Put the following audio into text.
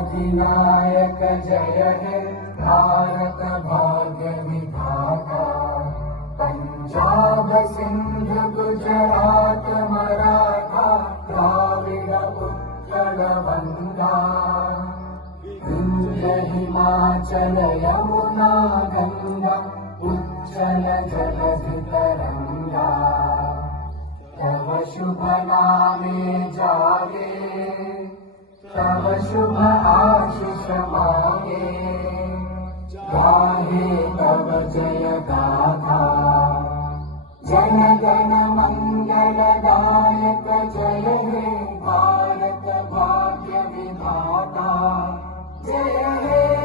अधिनायक जय हे भारत भाग्य विधाता। पंजाब सिंध गुजरात मराठा द्राविड उत्कल गंगा। विंध्य हिमाचल यमुना गंगा उच्चल जलधि तरंगा। तव शुभ नामे जागे तव शुभ आशीष मांगे। गाहे तव जय गाथा जन गण मंगल दायक जय हे भारत भाग्य विधाता। जय हे